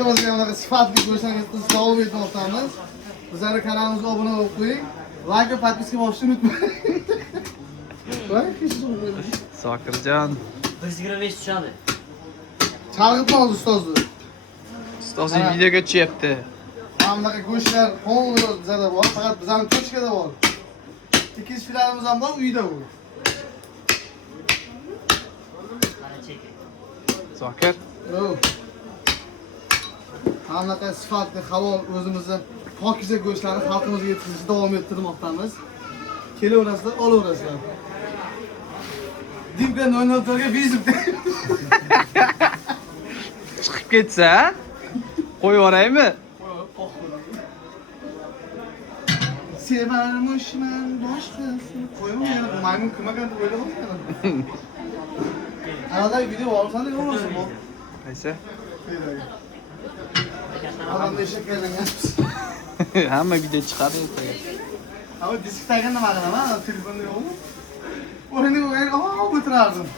Xalqimizga bunaqa sifatli go'shtingizni davom etmoqdamiz. Bizlarning kanalimizga obuna bo'lib qo'ying. Like va podpiska bosishni unutmang. Voy, Zokirjon. 125 tushadi. chalg'itmoz ustozni. Ustozing videoga tushyapti. Mana bunaqa go'shtlar qonunli bizada bor, faqat bizning ko'chkada bor. Ikkinchi finalimiz ham bor, uyda bu. Mana cheki. Zokir. Mana bunaqa sifatli halol o'zimizni pokiza go'shtlarni xalqimizga yetkazishni davom ettirmoqdamiz. Kelaverasizlar, olaverasizlar. Dimka 00 ga vizit. Chiqib ketsa, qo'yib yuboraymi? Sevarmishman boshqasi. Qo'yim yana maymun kim ekan deb o'ylamoqman. Anada video olsang yo'qolsin bu. Qaysi? Odamda shakarlangan. Hamma video chiqadi ertaga. Ama disk tagini nima qilaman? Telefonda yo'qmi? O'rniga qo'ygan, o'tirardim.